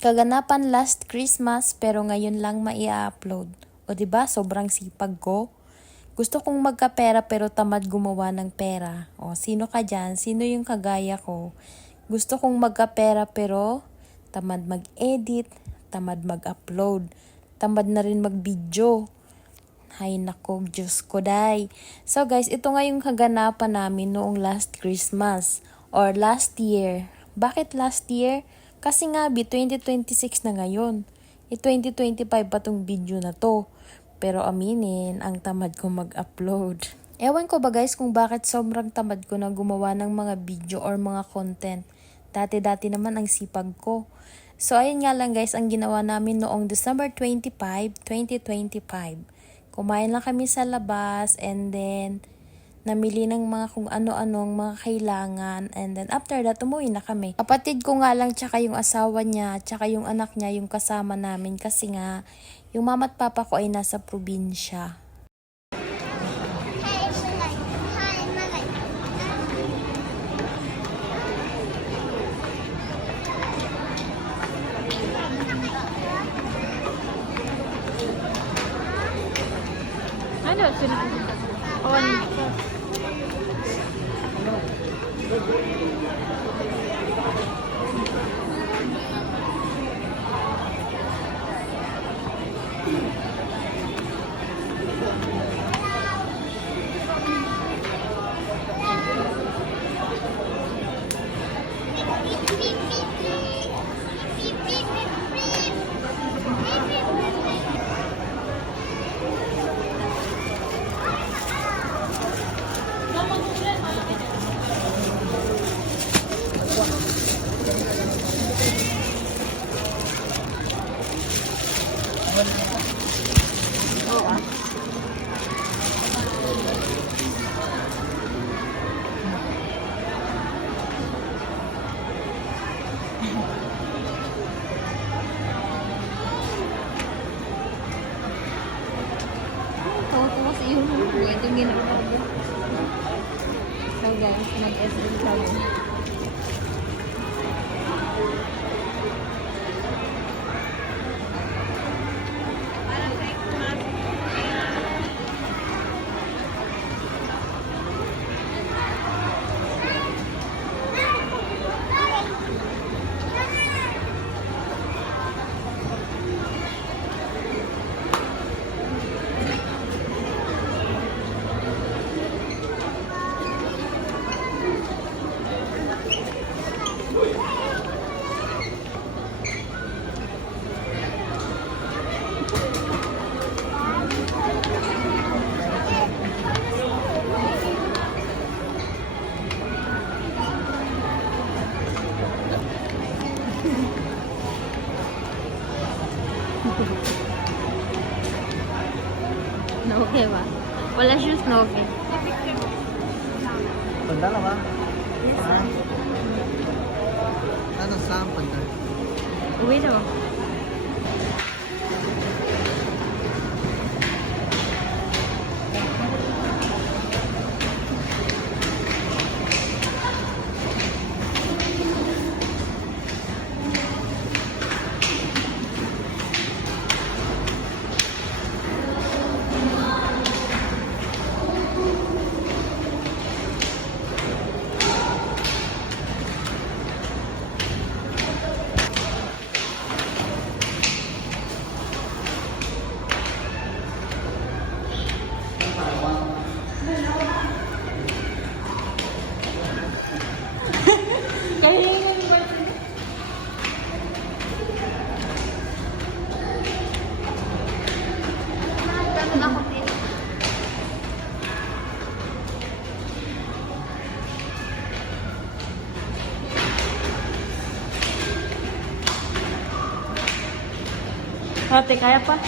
Kaganapan last Christmas pero ngayon lang maia-upload. O 'di ba? Sobrang sipag ko. Gusto kong magkapera pero tamad gumawa ng pera. O sino ka diyan? Sino yung kagaya ko? Gusto kong magkapera pero tamad mag-edit, tamad mag-upload, tamad na rin mag-video. Hay nako, Diyos ko day. So guys, ito nga yung kaganapan namin noong last Christmas or last year. Bakit last year? Kasi nga 2026 na ngayon. 2025 pa tong video na to. Pero aminin, ang tamad ko mag-upload. Ewan ko ba guys kung bakit sobrang tamad ko na gumawa ng mga video or mga content. Dati-dati naman ang sipag ko. So ayun nga lang guys, ang ginawa namin noong December 25, 2025. Kumain lang kami sa labas and then namili ng mga kung ano-anong mga kailangan and then after that umuwi na kami. Kapatid ko nga lang tsaka yung asawa niya tsaka yung anak niya yung kasama namin kasi nga yung mama at papa ko ay nasa probinsya. Ano? On. Tawa-tawa sa iyo. Ito yung ginawa ko. So guys, nag-SM kami. No okay ba? Wala shoes na okay. Pagda ka ba? Ha? Ano saan pagda? Uwi na ba? Kaya yun yung boyfriend. Ganun ako din. Ate, kaya pa?